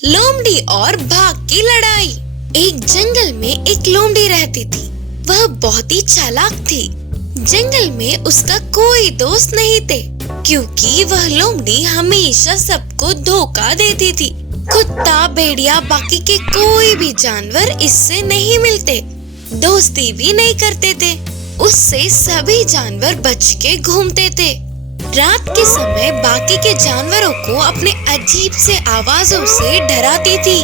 लोमड़ी और बाघ की लड़ाई। एक जंगल में एक लोमड़ी रहती थी। वह बहुत ही चालाक थी। जंगल में उसका कोई दोस्त नहीं थे, क्योंकि वह लोमड़ी हमेशा सबको धोखा देती थी। कुत्ता, भेड़िया, बाकी के कोई भी जानवर इससे नहीं मिलते, दोस्ती भी नहीं करते थे। उससे सभी जानवर बच के घूमते थे। रात के समय बाकी के जानवरों को अपने अजीब से आवाजों से डराती थी।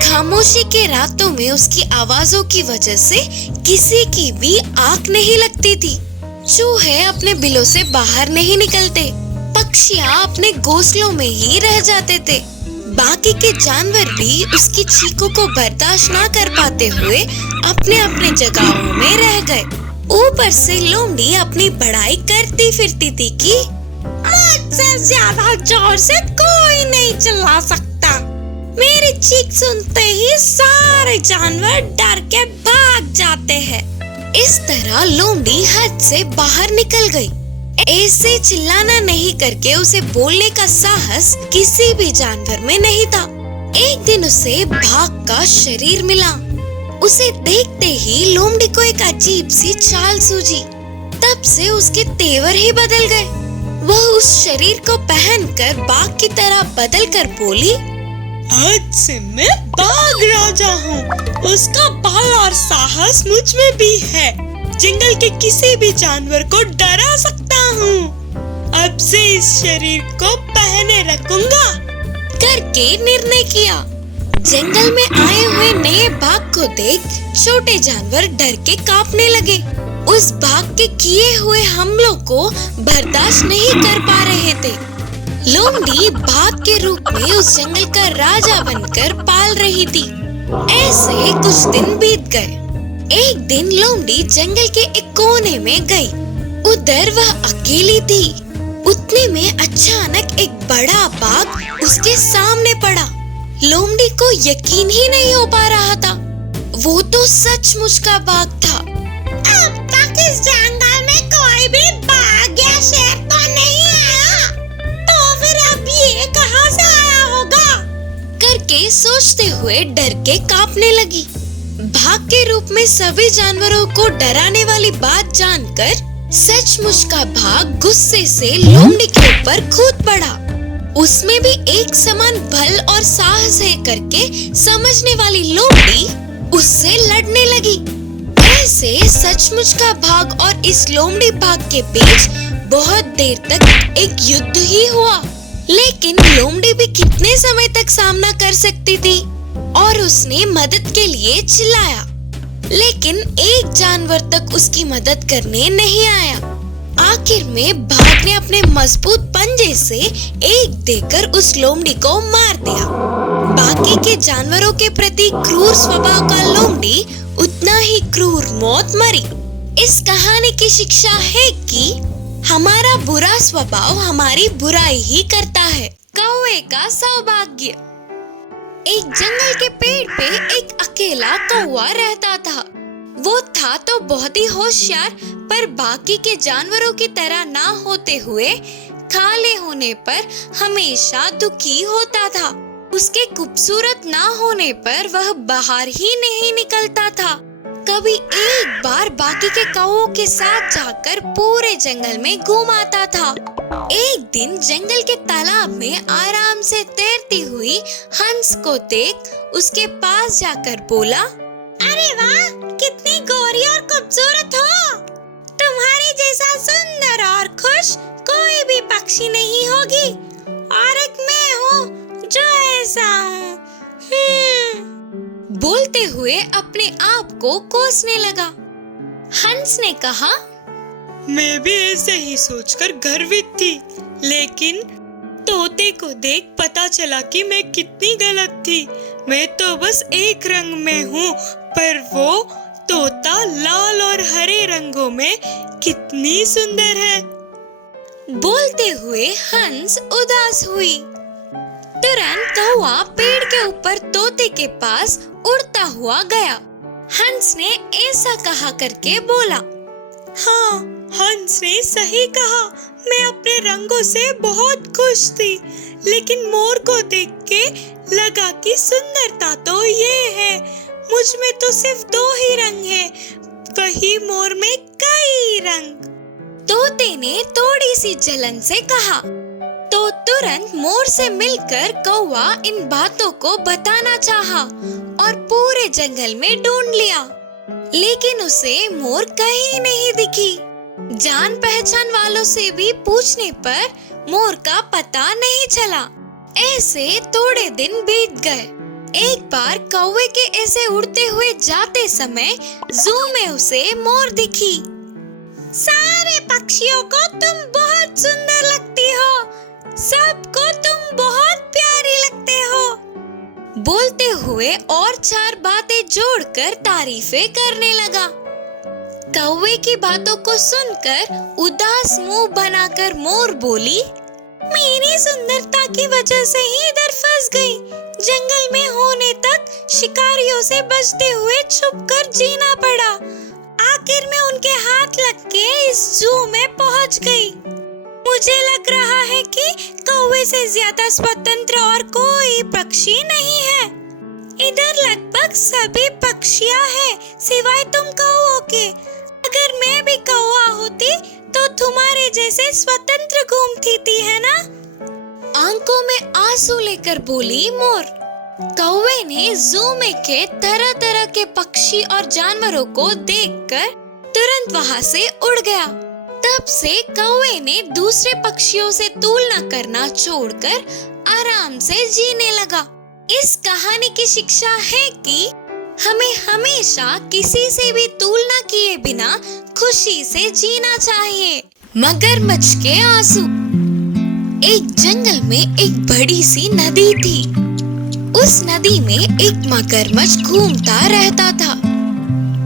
खामोशी के रातों में उसकी आवाजों की वजह से किसी की भी आंख नहीं लगती थी। चूहे अपने बिलों से बाहर नहीं निकलते, पक्षियाँ अपने घोंसलों में ही रह जाते थे। बाकी के जानवर भी उसकी चीखों को बर्दाश्त न कर पाते हुए अपने अपने जगहों में रह गए। ऊपर से लोमड़ी अपनी बड़ाई करती फिरती थी कि मुझसे ज्यादा जोर से कोई नहीं चिल्ला सकता। मेरी चीख सुनते ही सारे जानवर डर के भाग जाते हैं। इस तरह लोमड़ी हद से बाहर निकल गई। ऐसे चिल्लाना नहीं करके उसे बोलने का साहस किसी भी जानवर में नहीं था। एक दिन उसे बाघ का शरीर मिला। उसे देखते ही लोमड़ी को एक अजीब सी चाल सूझी। तब से उसके तेवर ही बदल गए। वह उस शरीर को पहनकर बाघ की तरह बदल कर बोली, आज से मैं बाघ राजा हूँ। उसका बल और साहस मुझ में भी है। जंगल के किसी भी जानवर को डरा सकता हूँ। अब से इस शरीर को पहने रखूंगा करके निर्णय किया। जंगल में आए हुए नए बाघ को देख छोटे जानवर डर के कांपने लगे। उस बाघ के किए हुए हमलों को बर्दाश्त नहीं कर पा रहे थे। लोमड़ी बाघ के रूप में उस जंगल का राजा बनकर पाल रही थी। ऐसे कुछ दिन बीत गए। एक दिन लोमड़ी जंगल के एक कोने में गई। उधर वह अकेली थी। उतने में अचानक एक बड़ा बाघ उसके सामने पड़ा। लोमड़ी को यकीन ही नहीं हो पा रहा था। वो तो सचमुच का बाघ था। अब तक इस जंगल में कोई भी बाघ या शेर तो नहीं आया, तो फिर अब ये कहां से आया होगा करके सोचते हुए डर के कांपने लगी। बाघ के रूप में सभी जानवरों को डराने वाली बात जानकर सचमुच का बाघ गुस्से से लोमड़ी के ऊपर कूद पड़ा। उसमें भी एक समान बल और साहस है करके समझने वाली लोमड़ी उससे लड़ने लगी। ऐसे सचमुच का बाघ और इस लोमड़ी बाघ के बीच बहुत देर तक एक युद्ध ही हुआ। लेकिन लोमड़ी भी कितने समय तक सामना कर सकती थी और उसने मदद के लिए चिल्लाया, लेकिन एक जानवर तक उसकी मदद करने नहीं आया। आखिर में बाघ ने अपने मजबूत पंजे से एक देकर उस लोमड़ी को मार दिया। बाकी के जानवरों के प्रति क्रूर स्वभाव का लोमड़ी उतना ही क्रूर मौत मरी। इस कहानी की शिक्षा है कि हमारा बुरा स्वभाव हमारी बुराई ही करता है। कौवे का सौभाग्य। एक जंगल के पेड़ पे एक अकेला कौवा रहता था। वो था तो बहुत ही होशियार, पर बाकी के जानवरों की तरह ना होते हुए काले होने पर हमेशा दुखी होता था। उसके खूबसूरत ना होने पर वह बाहर ही नहीं निकलता था। कभी एक बार बाकी के कौवों के साथ जाकर पूरे जंगल में घूम आता था। एक दिन जंगल के तालाब में आराम से तैरती हुई हंस को देख उसके पास जाकर बोला, अरे वाह, कितनी गोरी और खूबसूरत हो। तुम्हारे जैसा सुंदर और खुश कोई भी पक्षी नहीं होगी, और एक मैं हूँ जो ऐसा हूँ। बोलते हुए अपने आप को कोसने लगा। हंस ने कहा, मैं भी ऐसे ही सोचकर गर्वित थी, लेकिन तोते को देख पता चला कि मैं कितनी गलत थी। मैं तो बस एक रंग में हूँ, पर वो तोता लाल और हरे रंगों में कितनी सुंदर है। बोलते हुए हंस उदास हुई। तुरंत कौवा पेड़ के ऊपर तोते के पास उड़ता हुआ गया। हंस ने ऐसा कहा करके बोला, हाँ, हंस ने सही कहा। मैं अपने रंगों से बहुत खुश थी, लेकिन मोर को देख के लगा कि सुंदरता तो ये है, मुझ में तो सिर्फ 2 ही रंग है, वही मोर में कई रंग। तोते ने थोड़ी सी जलन से कहा। तो तुरंत मोर से मिलकर कौवा इन बातों को बताना चाहा और पूरे जंगल में ढूंढ लिया, लेकिन उसे मोर कहीं नहीं दिखी। जान पहचान वालों से भी पूछने पर मोर का पता नहीं चला। ऐसे थोड़े दिन बीत गए। एक बार कौवे के ऐसे उड़ते हुए जाते समय जू में उसे मोर दिखी। सारे पक्षियों को तुम बहुत सुंदर लगती हो, सबको तुम बहुत प्यारी लगते हो, बोलते हुए और 4 बातें जोड़कर तारीफें करने लगा। कौवे की बातों को सुनकर उदास मुंह बनाकर मोर बोली, मेरी सुंदरता की वजह से ही इधर फंस गई। जंगल में होने तक शिकारियों से बचते हुए छुपकर जीना पड़ा। आखिर में उनके हाथ लग के इस जू में पहुंच गई। मुझे लग रहा है कि कौवे से ज्यादा स्वतंत्र और कोई पक्षी नहीं है। इधर लगभग सभी पक्षियां हैं, सिवाय तुम कौवों के। अगर मैं भी कौवा होती तो तुम्हारे जैसे स्वतंत्र घूमती थी, है ना? आंखों में आंसू लेकर बोली मोर। कौवे ने जू में के तरह तरह के पक्षी और जानवरों को देखकर तुरंत वहां से उड़ गया। तब से कौवे ने दूसरे पक्षियों से तुलना करना छोड़कर आराम से जीने लगा। इस कहानी की शिक्षा है कि हमें हमेशा किसी से भी तुलना किए बिना खुशी से जीना चाहिए। मगरमच्छ के आंसू। एक जंगल में एक बड़ी सी नदी थी। उस नदी में एक मगरमच्छ घूमता रहता था।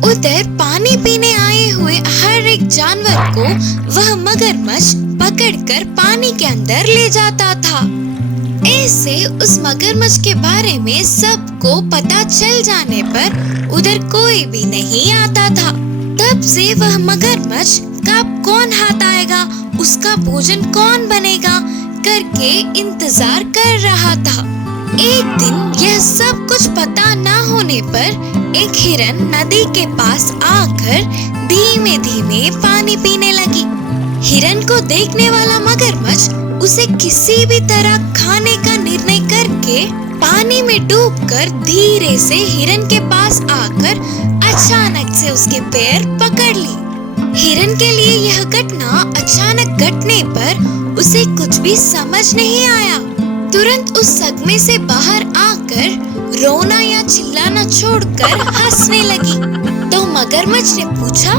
उधर पानी पीने आए हुए हर एक जानवर को वह मगरमच्छ पकड़कर पानी के अंदर ले जाता था। ऐसे उस मगरमच्छ के बारे में सबको पता चल जाने पर उधर कोई भी नहीं आता था। तब से वह मगरमच्छ कब कौन हाथ आएगा, उसका भोजन कौन बनेगा करके इंतजार कर रहा था। एक दिन यह सब कुछ पता न होने पर एक हिरन नदी के पास आकर धीमे धीमे पानी पीने लगी। हिरन को देखने वाला मगरमच्छ उसे किसी भी तरह खाने का निर्णय करके पानी में डूबकर धीरे से हिरन के पास आकर अचानक से उसके पैर पकड़ ली। हिरन के लिए यह घटना अचानक घटने पर उसे कुछ भी समझ नहीं आया। तुरंत उस सदमे से बाहर आकर रोना या चिल्लाना छोड़कर हंसने लगी। तो मगरमच्छ ने पूछा,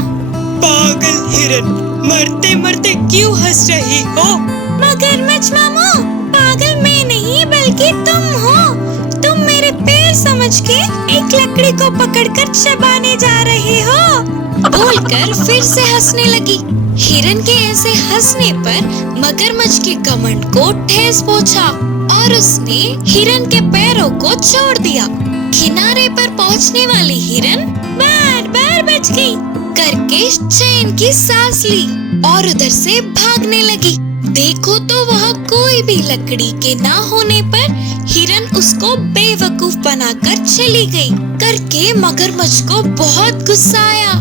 पागल हिरन, मरते मरते क्यों हंस रही हो? मगरमच्छ मामू, पागल मैं नहीं बल्कि तुम हो। तुम मेरे पैर समझ के एक लकड़ी को पकड़कर चबाने जा रहे हो, बोलकर फिर से हंसने लगी। हिरन के ऐसे हंसने पर मगरमच्छ के घमंड को ठेस पहुंचा और उसने हिरन के पैरों को छोड़ दिया। किनारे पर पहुंचने वाली हिरन बार बार बच गई करके चैन की सांस ली और उधर से भागने लगी। देखो तो वह कोई भी लकड़ी के ना होने पर हिरन उसको बेवकूफ बनाकर चली गई करके मगरमच्छ को बहुत गुस्सा आया।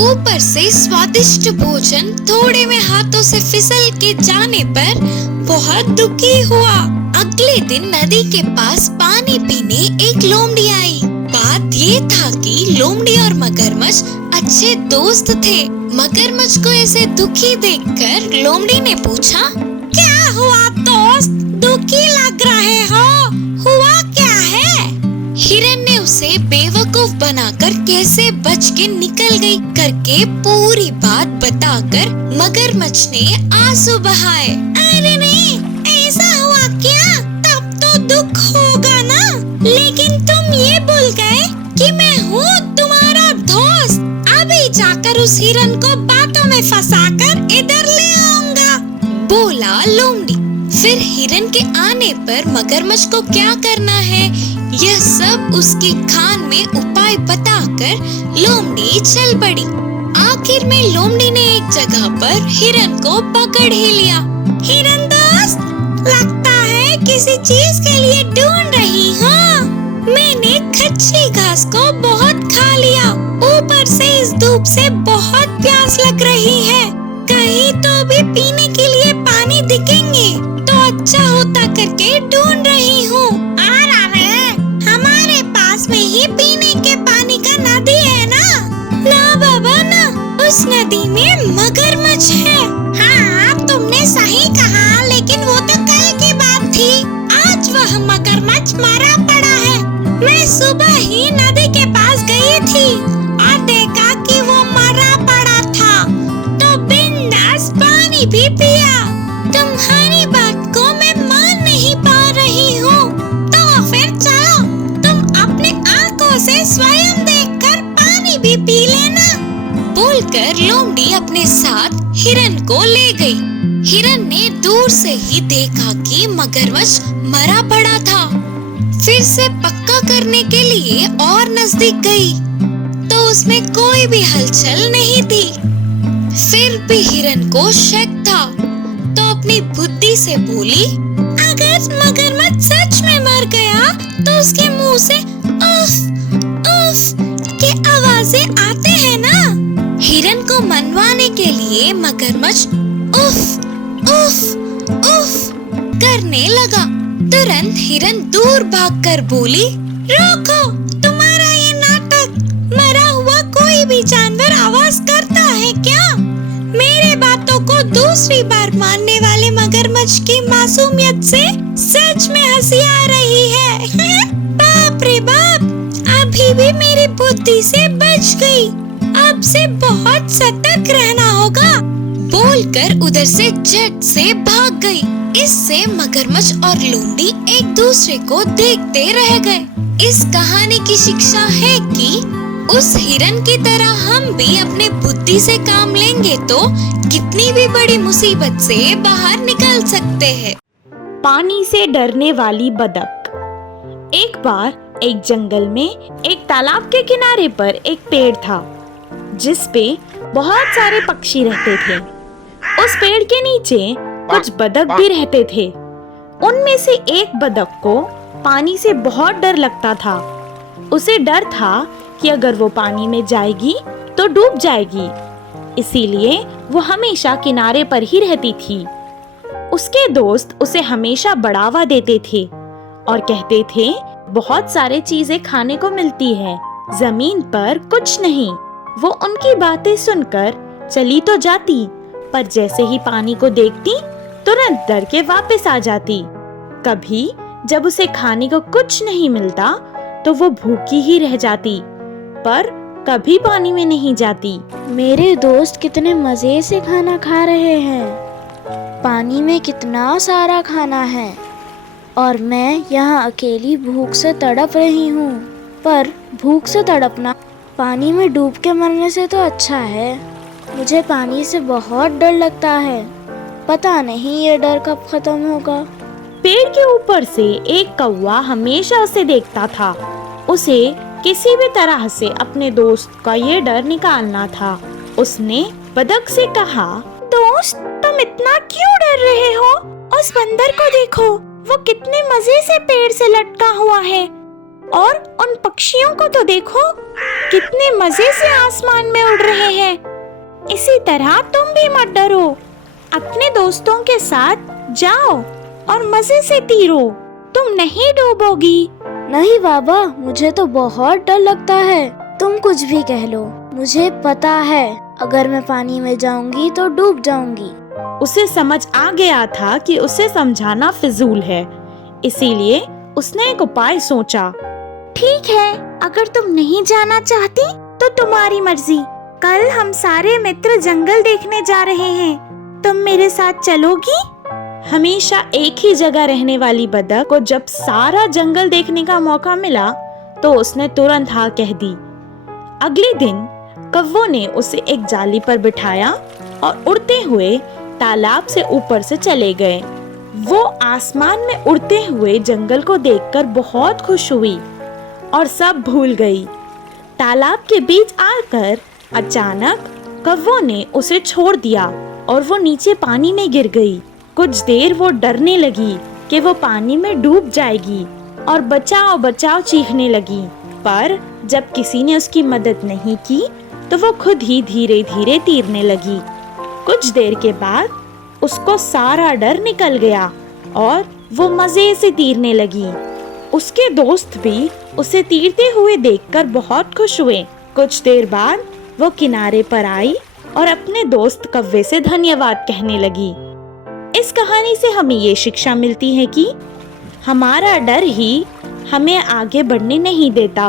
ऊपर से स्वादिष्ट भोजन थोड़े में हाथों से फिसल के जाने पर बहुत दुखी हुआ। अगले दिन नदी के पास पानी पीने एक लोमड़ी आई। बात ये था कि लोमड़ी और मगरमच्छ अच्छे दोस्त थे। मगरमच्छ को ऐसे दुखी देखकर लोमड़ी ने पूछा, क्या हुआ दोस्त, दुखी लग रहे हो, हुआ क्या है? हिरन ने उसे बेवकूफ बनाकर कैसे बच के निकल गई करके पूरी बात बताकर मगरमच्छ ने आंसू बहाए। अरे नहीं, ऐसा हुआ क्या? तब तो दुख होगा ना, लेकिन तुम ये भूल गए कि मैं हूँ तुम्हारा दोस्त। अभी जाकर उस हिरन को बातों में फंसाकर इधर ले आऊंगा, बोला लोमड़ी। फिर हिरन के आने पर मगरमच्छ को क्या करना है यह सब उसके कान में उपाय बताकर लोमड़ी चल पड़ी। आखिर में लोमड़ी ने एक जगह पर हिरन को पकड़ ही लिया। हिरन दोस्त, लगता है किसी चीज के लिए ढूंढ रही हो। मैंने कच्ची घास को बहुत खा लिया, ऊपर से इस धूप से बहुत प्यास लग रही है। कहीं तो भी पीने के लिए पानी दिखेंगे तो अच्छा होता करके ढूंढ रही हूँ। अरे हमारे पास में ही पीने के पानी का नदी है ना? ना बाबा ना, उस नदी में मगरमच्छ है। हाँ तुमने सही कहा, लेकिन वो तो कल की बात थी। आज वह मगरमच्छ मरा पड़ा है। मैं सुबह ही नदी के पास गई थी और देखा कि वो मरा पड़ा था, तो बिंदास पानी भी पिया। तुम्हारी बात को मैं मान नहीं पा रही हूँ, तो फिर चलो तुम अपने आंखों से स्वयं देखकर पानी भी पी लेना। बोलकर लोमड़ी अपने साथ हिरन को ले गई। हिरन ने दूर से ही देखा कि मगरमच्छ मरा पड़ा था। फिर से पक्का करने के लिए और नजदीक गई, तो उसमें कोई भी हलचल नहीं थी। फिर भी हिरन को शक था, तो अपनी बुद्धि से बोली, अगर मगरमच्छ सच में मर गया तो उसके मुंह से उफ उफ के आवाजें आते हैं ना। हिरन को मनवाने के लिए मगरमच्छ उफ उफ उफ करने लगा। तुरंत हिरन दूर भागकर बोली, रोको, तुम्हारा ये नाटक। मरा हुआ कोई भी जानवर आवाज करता है क्या? मेरे बातों को दूसरी बार मानने वाले मगरमच्छ की मासूमियत से सच में हंसी आ रही है। बाप रे बाप, अभी भी मेरी बुद्धि से बच गई। अब से बहुत सतर्क रहना होगा। बोलकर उधर से झट से भाग गई। इससे मगरमच्छ और लोमड़ी एक दूसरे को देखते रह गए। इस कहानी की शिक्षा है कि उस हिरन की तरह हम भी अपने बुद्धि से काम लेंगे तो कितनी भी बड़ी मुसीबत से बाहर निकल सकते हैं। पानी से डरने वाली बतख। एक बार एक जंगल में एक तालाब के किनारे पर एक पेड़ था, जिस पे बहुत सारे पक्षी रहते थे। उस पेड़ के नीचे कुछ बतख भी रहते थे। उनमें से एक बतख को पानी से बहुत डर लगता था। उसे डर था कि अगर वो पानी में जाएगी तो डूब जाएगी, इसीलिए वो हमेशा किनारे पर ही रहती थी। उसके दोस्त उसे हमेशा बढ़ावा देते थे और कहते थे, बहुत सारे चीजें खाने को मिलती है, जमीन पर कुछ नहीं। वो उनकी बातें सुनकर चली तो जाती, पर जैसे ही पानी को देखती तुरंत डर के वापस आ जाती। कभी जब उसे खाने को कुछ नहीं मिलता तो वो भूखी ही रह जाती, पर कभी पानी में नहीं जाती। मेरे दोस्त कितने मजे से खाना खा रहे हैं। पानी में कितना सारा खाना है और मैं यहाँ अकेली भूख से तड़प रही हूँ। पर भूख से तड़पना पानी में डूब के मरने से तो अच्छा है। मुझे पानी से बहुत डर लगता है, पता नहीं ये डर कब खत्म होगा। पेड़ के ऊपर से एक कौवा हमेशा उसे देखता था। उसे किसी भी तरह से अपने दोस्त का ये डर निकालना था। उसने बतख से कहा, दोस्त तुम इतना क्यों डर रहे हो? उस बंदर को देखो, वो कितने मजे से पेड़ से लटका हुआ है। और उन पक्षियों को तो देखो, कितने मजे से आसमान में उड़ रहे हैं। इसी तरह तुम भी मत डरो, अपने दोस्तों के साथ जाओ और मजे से तीरो, तुम नहीं डूबोगी। नहीं बाबा, मुझे तो बहुत डर लगता है। तुम कुछ भी कह लो, मुझे पता है अगर मैं पानी में जाऊंगी तो डूब जाऊंगी। उसे समझ आ गया था कि उसे समझाना फिजूल है, इसीलिए उसने एक उपाय सोचा। ठीक है, अगर तुम नहीं जाना चाहती तो तुम्हारी मर्जी। कल हम सारे मित्र जंगल देखने जा रहे हैं, तुम मेरे साथ चलोगी? हमेशा एक ही जगह रहने वाली बतख को जब सारा जंगल देखने का मौका मिला तो उसने तुरंत हाँ कह दी। अगले दिन कौवों ने उसे एक जाली पर बिठाया और उड़ते हुए तालाब से ऊपर से चले गए। वो आसमान में उड़ते हुए जंगल को देखकर बहुत खुश हुई और सब भूल गई। तालाब के बीच आकर अचानक कौवों ने उसे छोड़ दिया और वो नीचे पानी में गिर गई। कुछ देर वो डरने लगी कि वो पानी में डूब जाएगी और बचाओ बचाओ चीखने लगी। पर जब किसी ने उसकी मदद नहीं की तो वो खुद ही धीरे धीरे तैरने लगी। कुछ देर के बाद उसको सारा डर निकल गया और वो मजे से तैरने लगी। उसके दोस्त भी उसे तैरते हुए देखकर बहुत खुश हुए। कुछ देर बाद वो किनारे पर आई और अपने दोस्त कौवे से धन्यवाद कहने लगी। इस कहानी से हमें ये शिक्षा मिलती है कि हमारा डर ही हमें आगे बढ़ने नहीं देता।